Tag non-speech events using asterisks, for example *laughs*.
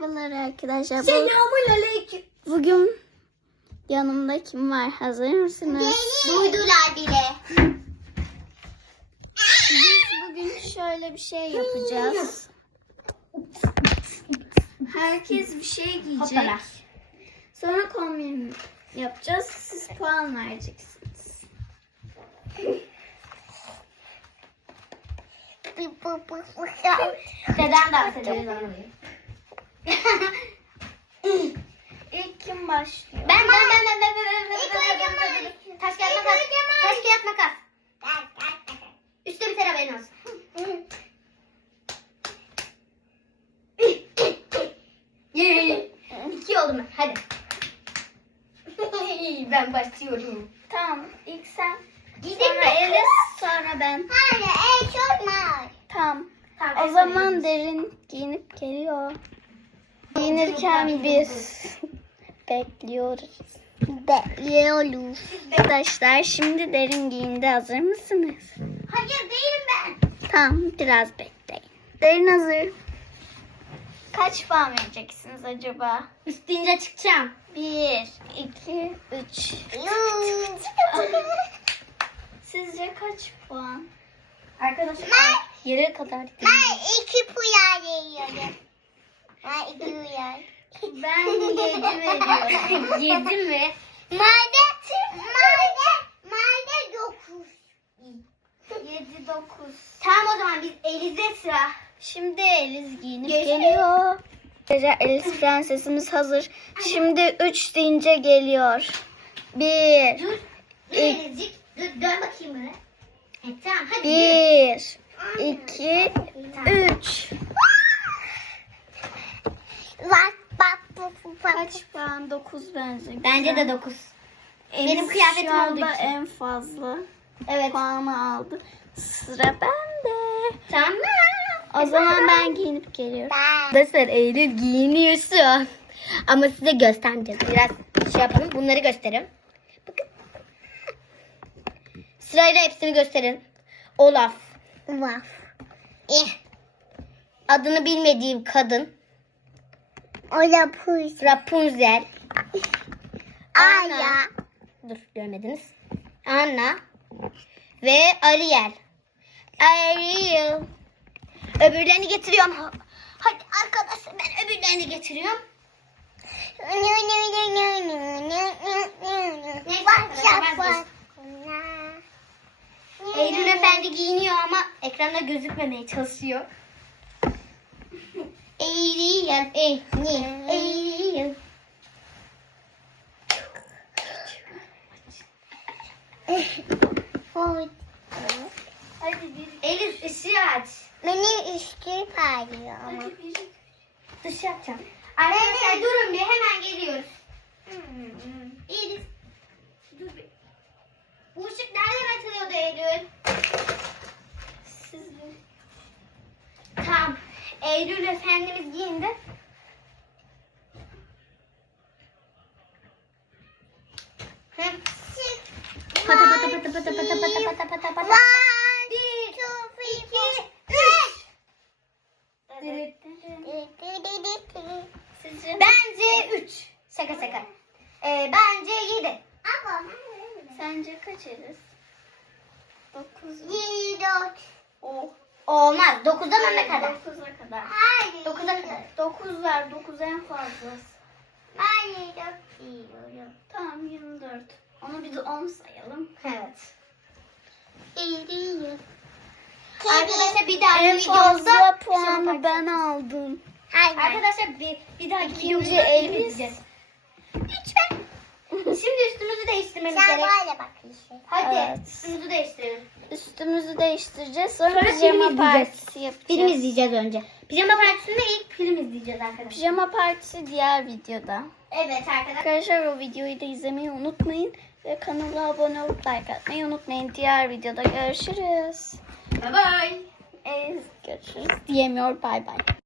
Merhabalar arkadaşlar. Selamun aleyküm. bugün yanımda kim var? Hazır mısınız? Duydular bile. Biz bugün şöyle bir şey yapacağız. Herkes bir şey giyecek. Sonra kombin yapacağız. Siz puan vereceksiniz. Neden dans ediyoruz? İlk kim başlıyor? Ben ben ben ben ben ben ben ben ben ben Taş kağıt makas. Taş kağıt makas. Üstte bir tane haberin olsun. İki oldu mu? Hadi. *laughs* ben başlıyorum. Tamam. İlk sen. Gidin Sonra Elis. Sonra ben. Hayır, el çorma. Tamam. Tamam, O zaman derin giyinip geliyor. Giyinirken biz bekliyoruz. Bekliyoruz. Arkadaşlar şimdi derin giyindi. Hazır mısınız? Hayır değilim ben. Tamam biraz bekleyin. Derin hazır. Kaç puan vereceksiniz acaba? Üstünce çıkacağım. Bir, iki, üç. *laughs* Sizce kaç puan? Arkadaşlar. Yere kadar. Ben iki puyar yiyorum. Ben iki. Ben yedi veriyorum. *laughs* Yedi mi? Madde, madde, madde dokuz. Yedi, dokuz. Tamam o zaman biz Eliz'e sıra. Şimdi Eliz giyinip Görüşürüz. geliyor. Eliz prensesimiz hazır. Şimdi üç deyince geliyor. Bir, Dur. Dur Elizcik. Dur dön bakayım bana. Evet tamam hadi. bir, iki, üç. 9 bence. Bence de 9. Benim kıyafetim şu anda en fazla evet. puanı aldı. Sıra bende. Tamam. O e zaman ben, ben giyinip geliyorum. Arkadaşlar Eylül giyiniyorsun. Ama size göstermeyeceğiz. Biraz şey yapalım. Bunları gösterin. Bakın. Sırayla hepsini gösterin. Olaf. Olaf. Eh. Adını bilmediğim kadın. O Rapunzel. Aya. Dur görmediniz. Anna. Ve Ariel. Ariel. Öbürlerini getiriyorum. Ha- Hadi arkadaşlar ben öbürlerini getiriyorum. Eylül Efendi giyiniyor ama ekranda gözükmemeye çalışıyor. Eylül, Eylül. Hadi bir. Elif ışığı aç. Benim üstü parlıyor ama. Hadi bir. Dışı açacağım. Arkadaşlar durun bir hemen geliyoruz. Elif. Dur bir. Bu ışık nereden açılıyordu Eylül? Siz. Tamam. Eylül Efendimiz giyindi. Pata pata pata pata pata pata pata pata pata. One, Bir, two, three, iki, four. üç. Sizce? Bence üç. Şaka şaka. Ee, bence yedi. Sence kaç? Dokuz. Yedi, dört. Oh. Olmaz. Dokuzdan ne kadar? Dokuza kadar. Hayır. Dokuza kadar. Dokuz ver. Dokuz en fazlası. Ben yedi, dört yiyorum. Tamam 24. Onu biz 10 sayalım. Evet. Yedi. Arkadaşlar bir daha En videomuzda fazla puanı ben aldım. Hayır. Arkadaşlar bir, bir daha İkinci izleyeceğiz. Lütfen. *laughs* Şimdi üstümüzü değiştirmemiz Sen gerek. böyle bak işte. Hadi Evet. üstümüzü değiştirelim. Üstümüzü değiştireceğiz. Sonra, Sonra pijama partisi yapacağız. Film izleyeceğiz önce. Pijama partisinde ilk film izleyeceğiz arkadaşlar. Pijama partisi diğer videoda. Evet arkadaşlar. Arkadaşlar o videoyu da izlemeyi unutmayın. Ve kanala abone olup like atmayı unutmayın. Diğer videoda görüşürüz. Bye bye. Ee, görüşürüz diyemiyor. Bay bay.